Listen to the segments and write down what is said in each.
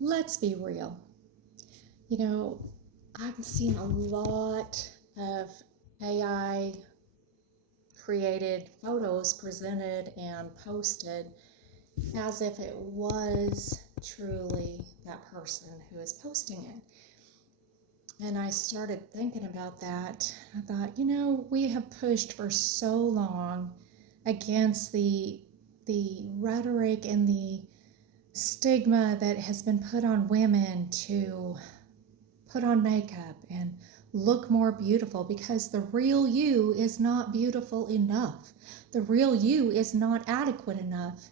Let's be real. You know, I've seen a lot of AI created photos presented and posted as if it was truly that person who is posting it. And I started thinking about that. I thought, we have pushed for so long against the rhetoric and the stigma that has been put on women to put on makeup and look more beautiful, because the real you is not beautiful enough. The real you is not adequate enough.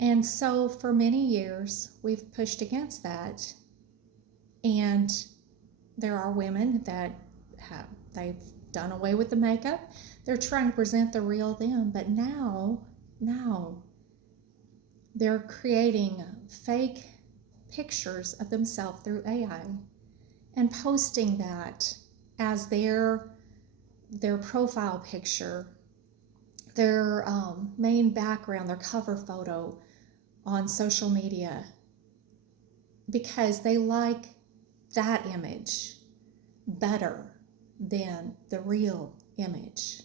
And so for many years, we've pushed against that. And there are women that they've done away with the makeup. They're trying to present the real them. But now they're creating fake pictures of themselves through AI and posting that as their profile picture, their main background, their cover photo on social media, because they like that image better than the real image.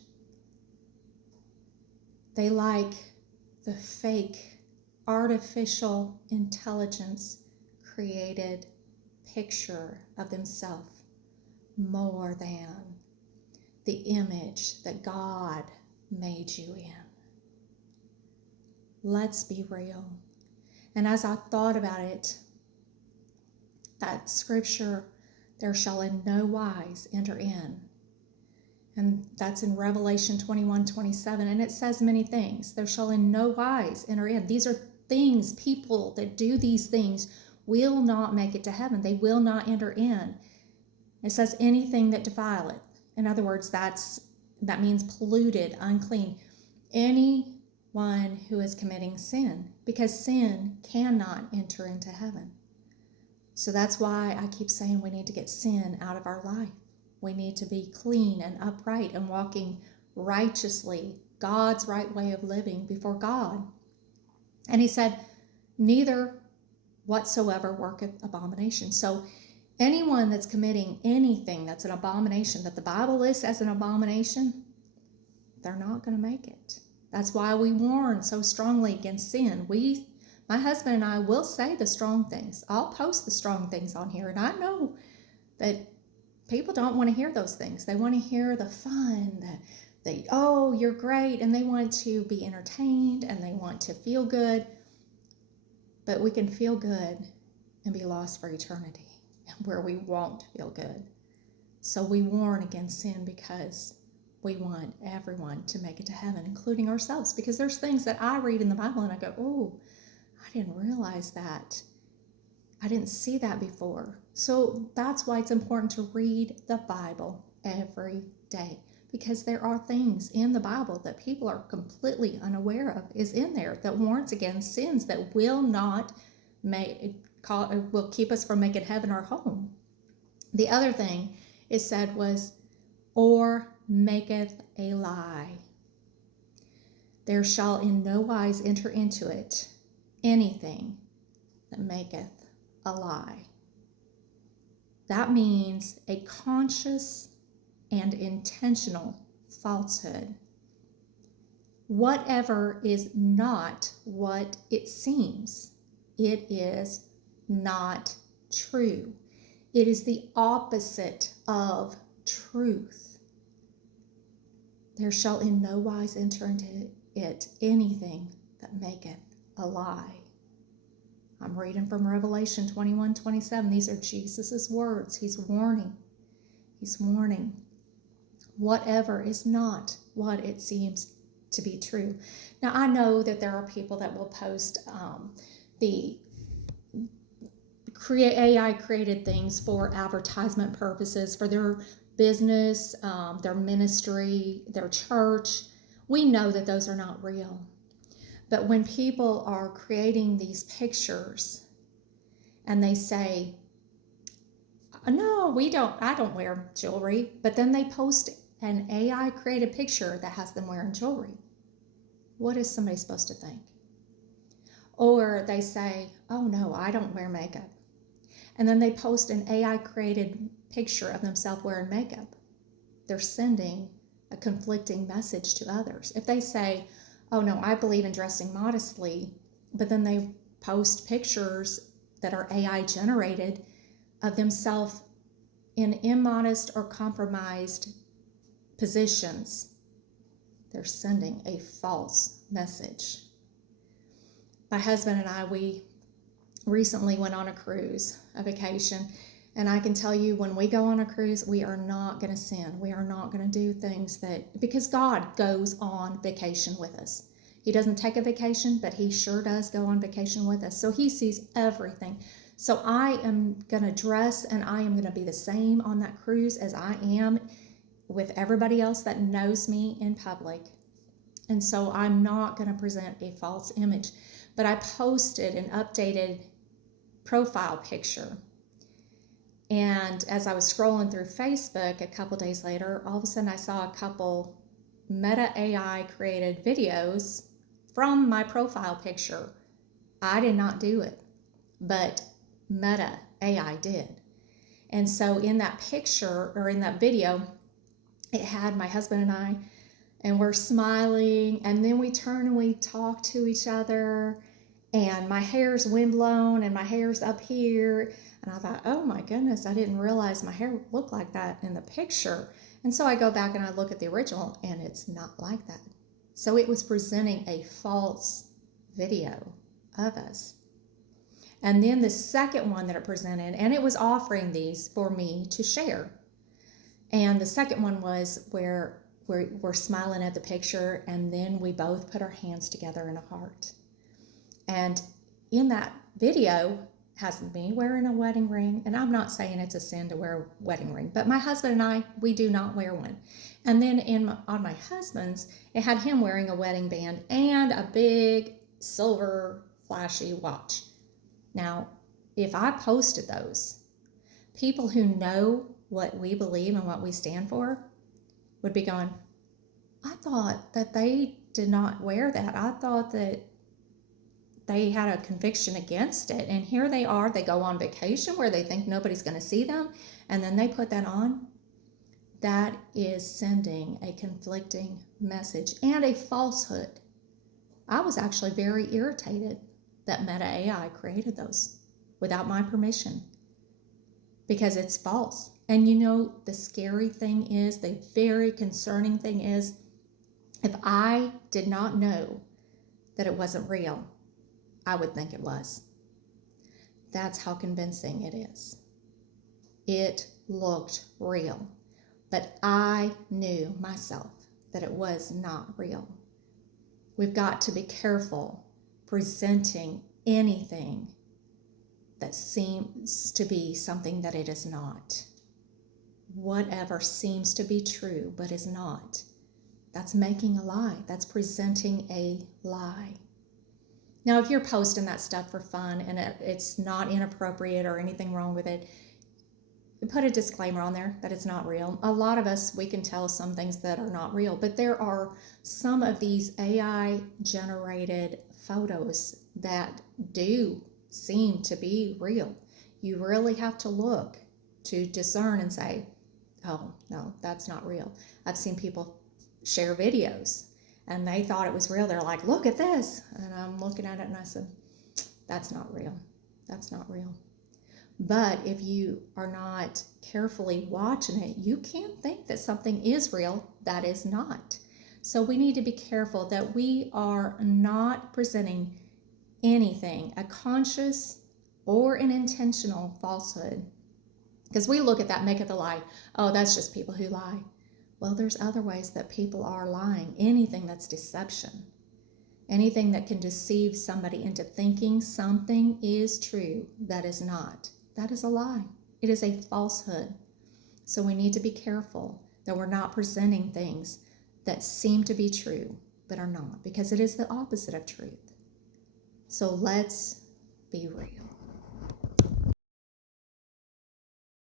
They like the fake, artificial intelligence created picture of themselves more than the image that God made you in. Let's be real. And as I thought about it, that scripture, there shall in no wise enter in. And that's in Revelation 21:27. And it says many things. There shall in no wise enter in. These are things, people that do these things will not make it to heaven. They will not enter in. It says anything that defileth. In other words, that means polluted, unclean. Anyone who is committing sin, because sin cannot enter into heaven. So that's why I keep saying we need to get sin out of our life. We need to be clean and upright and walking righteously, God's right way of living before God. And he said, neither whatsoever worketh abomination. So anyone that's committing anything that's an abomination, that the Bible lists as an abomination, they're not going to make it. That's why we warn so strongly against sin. My husband and I will say the strong things. I'll post the strong things on here. And I know that people don't want to hear those things. They want to hear the fun, oh, you're great. And they want to be entertained and they want to feel good. But we can feel good and be lost for eternity, where we won't feel good. So we warn against sin because we want everyone to make it to heaven, including ourselves. Because there's things that I read in the Bible and I go, oh, I didn't realize that. I didn't see that before. So that's why it's important to read the Bible every day, because there are things in the Bible that people are completely unaware of is in there that warns against sins that will not will keep us from making heaven our home. The other thing it said was, or maketh a lie. There shall in no wise enter into it anything that maketh a lie. That means a conscious and intentional falsehood. Whatever is not what it seems, it is not true. It is the opposite of truth. There shall in no wise enter into it anything that maketh a lie. I'm reading from Revelation 21:27. These are Jesus' words. He's warning. Whatever is not what it seems to be true. Now, I know that there are people that will post AI created things for advertisement purposes, for their business, their ministry, their church. We know that those are not real. But when people are creating these pictures and they say, no, I don't wear jewelry, but then they post an AI created picture that has them wearing jewelry, what is somebody supposed to think? Or they say, oh no, I don't wear makeup. And then they post an AI created picture of themselves wearing makeup. They're sending a conflicting message to others. If they say, oh no, I believe in dressing modestly, but then they post pictures that are AI generated of themselves in immodest or compromised positions, they're sending a false message. My husband and I, we recently went on a cruise, a vacation, and I can tell you when we go on a cruise, we are not going to sin. We are not going to do things because God goes on vacation with us. He doesn't take a vacation, but he sure does go on vacation with us. So he sees everything. So I am going to dress and I am going to be the same on that cruise as I am with everybody else that knows me in public. And so I'm not going to present a false image. But I posted an updated profile picture. And as I was scrolling through Facebook a couple days later, all of a sudden I saw a couple Meta AI created videos from my profile picture. I did not do it, but Meta AI did. And so in that picture, or in that video, it had my husband and I, and we're smiling, and then we turn and we talk to each other, and my hair's windblown and my hair's up here. And I thought, oh my goodness, I didn't realize my hair looked like that in the picture. And so I go back and I look at the original, and it's not like that. So it was presenting a false video of us. And then the second one that it presented, and it was offering these for me to share. And the second one was where we're smiling at the picture, and then we both put our hands together in a heart. And in that video has me wearing a wedding ring. And I'm not saying it's a sin to wear a wedding ring, but my husband and I, we do not wear one. And then on my husband's, it had him wearing a wedding band and a big silver flashy watch. Now, if I posted those, people who know what we believe and what we stand for would be going, I thought that they did not wear that. I thought that they had a conviction against it. And here they are, they go on vacation where they think nobody's going to see them, and then they put that on. That is sending a conflicting message and a falsehood. I was actually very irritated that Meta AI created those without my permission, because it's false. And you know, the scary thing is, the very concerning thing is, if I did not know that it wasn't real, I would think it was. That's how convincing it is. It looked real, but I knew myself that it was not real. We've got to be careful presenting anything that seems to be something that it is not. Whatever seems to be true but is not, that's making a lie. That's presenting a lie. Now, if you're posting that stuff for fun and it's not inappropriate or anything wrong with it, put a disclaimer on there that it's not real. A lot of us, we can tell some things that are not real, but there are some of these AI-generated photos that do seem to be real. You really have to look to discern and say, oh, no, that's not real. I've seen people share videos and they thought it was real. They're like, look at this. And I'm looking at it and I said, that's not real. That's not real. But if you are not carefully watching it, you can think that something is real that is not. So we need to be careful that we are not presenting anything, a conscious or an intentional falsehood. Because we look at that, make it a lie. Oh, that's just people who lie. Well, there's other ways that people are lying. Anything that's deception. Anything that can deceive somebody into thinking something is true that is not. That is a lie. It is a falsehood. So we need to be careful that we're not presenting things that seem to be true but are not, because it is the opposite of truth. So let's be real.